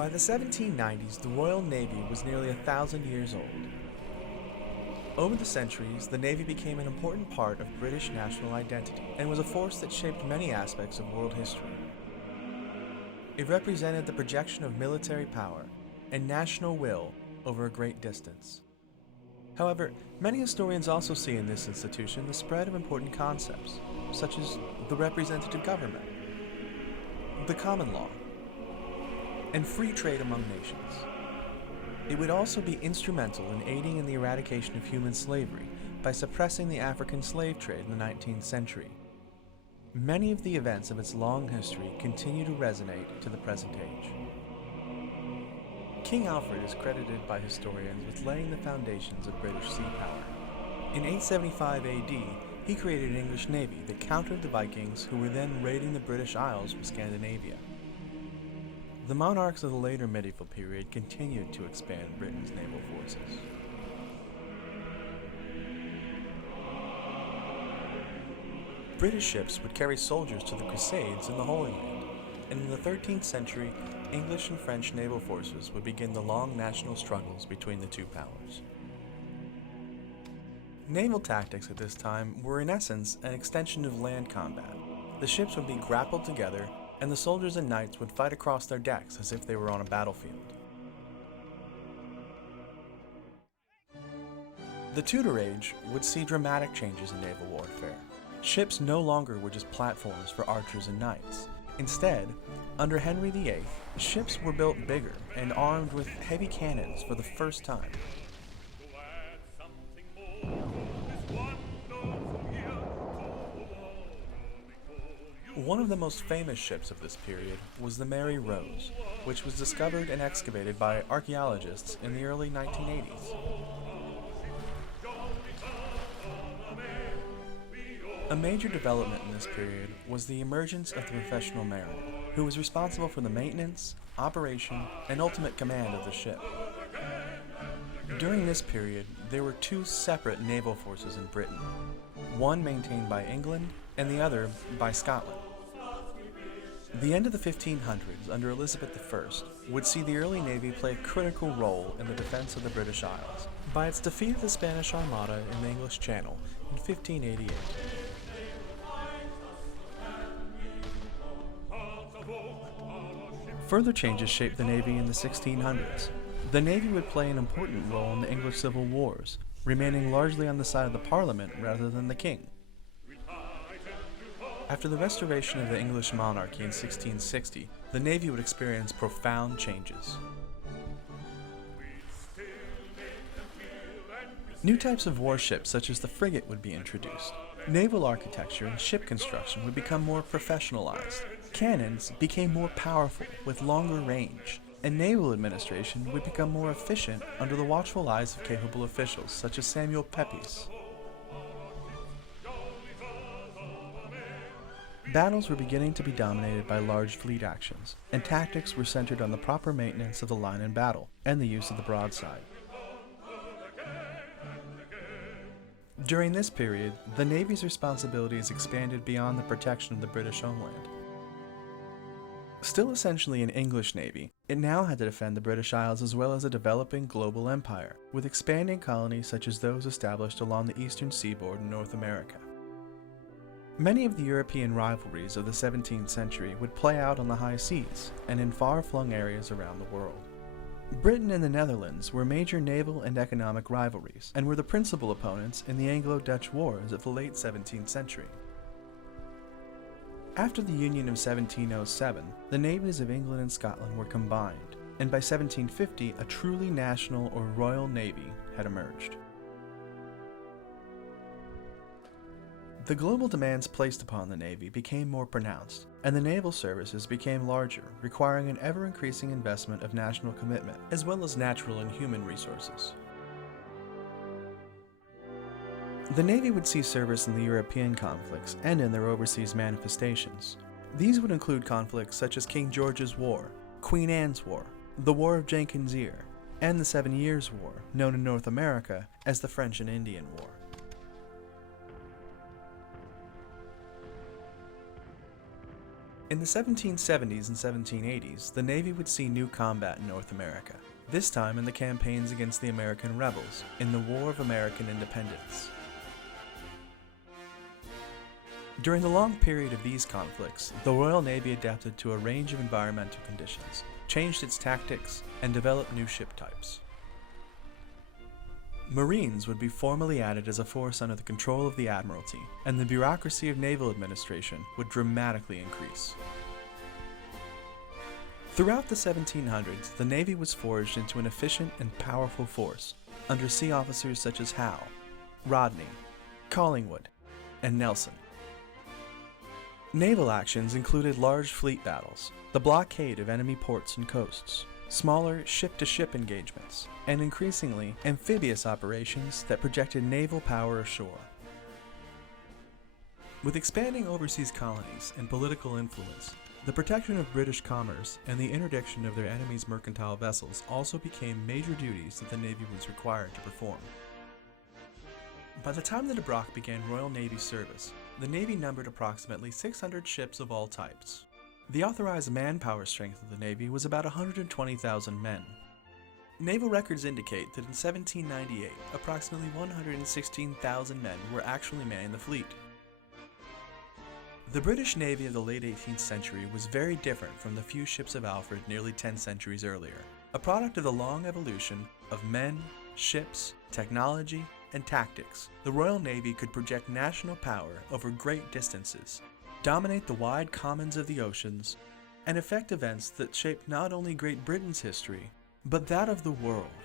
By the 1790s, the Royal Navy was nearly 1,000 years old. Over the centuries, the Navy became an important part of British national identity and was a force that shaped many aspects of world history. It represented the projection of military power and national will over a great distance. However, many historians also see in this institution the spread of important concepts, such as the representative government, the common law, and free trade among nations. It would also be instrumental in aiding in the eradication of human slavery by suppressing the African slave trade in the 19th century. Many of the events of its long history continue to resonate to the present age. King Alfred is credited by historians with laying the foundations of British sea power. In 875 AD, he created an English navy that countered the Vikings who were then raiding the British Isles from Scandinavia. The monarchs of the later medieval period continued to expand Britain's naval forces. British ships would carry soldiers to the Crusades in the Holy Land, and in the 13th century, English and French naval forces would begin the long national struggles between the two powers. Naval tactics at this time were in essence an extension of land combat. The ships would be grappled together, and the soldiers and knights would fight across their decks as if they were on a battlefield. The Tudor Age would see dramatic changes in naval warfare. Ships no longer were just platforms for archers and knights. Instead, under Henry VIII, ships were built bigger and armed with heavy cannons for the first time. One of the most famous ships of this period was the Mary Rose, which was discovered and excavated by archaeologists in the early 1980s. A major development in this period was the emergence of the professional mariner, who was responsible for the maintenance, operation, and ultimate command of the ship. During this period, there were two separate naval forces in Britain, one maintained by England and the other by Scotland. The end of the 1500s under Elizabeth I would see the early Navy play a critical role in the defense of the British Isles by its defeat of the Spanish Armada in the English Channel in 1588. Further changes shaped the Navy in the 1600s. The Navy would play an important role in the English Civil Wars, remaining largely on the side of the Parliament rather than the King. After the restoration of the English monarchy in 1660, the Navy would experience profound changes. New types of warships such as the frigate would be introduced. Naval architecture and ship construction would become more professionalized. Cannons became more powerful with longer range, and naval administration would become more efficient under the watchful eyes of capable officials such as Samuel Pepys. Battles were beginning to be dominated by large fleet actions, and tactics were centered on the proper maintenance of the line in battle and the use of the broadside. During this period, the Navy's responsibilities expanded beyond the protection of the British homeland. Still essentially an English Navy, it now had to defend the British Isles as well as a developing global empire, with expanding colonies such as those established along the eastern seaboard in North America. Many of the European rivalries of the 17th century would play out on the high seas and in far-flung areas around the world. Britain and the Netherlands were major naval and economic rivalries, and were the principal opponents in the Anglo-Dutch Wars of the late 17th century. After the Union of 1707, the navies of England and Scotland were combined, and by 1750 a truly national or royal navy had emerged. The global demands placed upon the Navy became more pronounced, and the naval services became larger, requiring an ever-increasing investment of national commitment, as well as natural and human resources. The Navy would see service in the European conflicts and in their overseas manifestations. These would include conflicts such as King George's War, Queen Anne's War, the War of Jenkins' Ear, and the 7 Years' War, known in North America as the French and Indian War. In the 1770s and 1780s, the Navy would see new combat in North America, this time in the campaigns against the American rebels in the War of American Independence. During the long period of these conflicts, the Royal Navy adapted to a range of environmental conditions, changed its tactics, and developed new ship types. Marines would be formally added as a force under the control of the Admiralty, and the bureaucracy of naval administration would dramatically increase. Throughout the 1700s, the Navy was forged into an efficient and powerful force under sea officers such as Howe, Rodney, Collingwood, and Nelson. Naval actions included large fleet battles, the blockade of enemy ports and coasts, smaller ship-to-ship engagements, and increasingly amphibious operations that projected naval power ashore. With expanding overseas colonies and political influence, the protection of British commerce and the interdiction of their enemies' mercantile vessels also became major duties that the Navy was required to perform. By the time the DeBraak began Royal Navy service, the Navy numbered approximately 600 ships of all types. The authorized manpower strength of the Navy was about 120,000 men. Naval records indicate that in 1798, approximately 116,000 men were actually manning the fleet. The British Navy of the late 18th century was very different from the few ships of Alfred nearly 10 centuries earlier, a product of the long evolution of men, ships, technology, and tactics. The Royal Navy could project national power over great distances, dominate the wide commons of the oceans, and effect events that shaped not only Great Britain's history, but that of the world.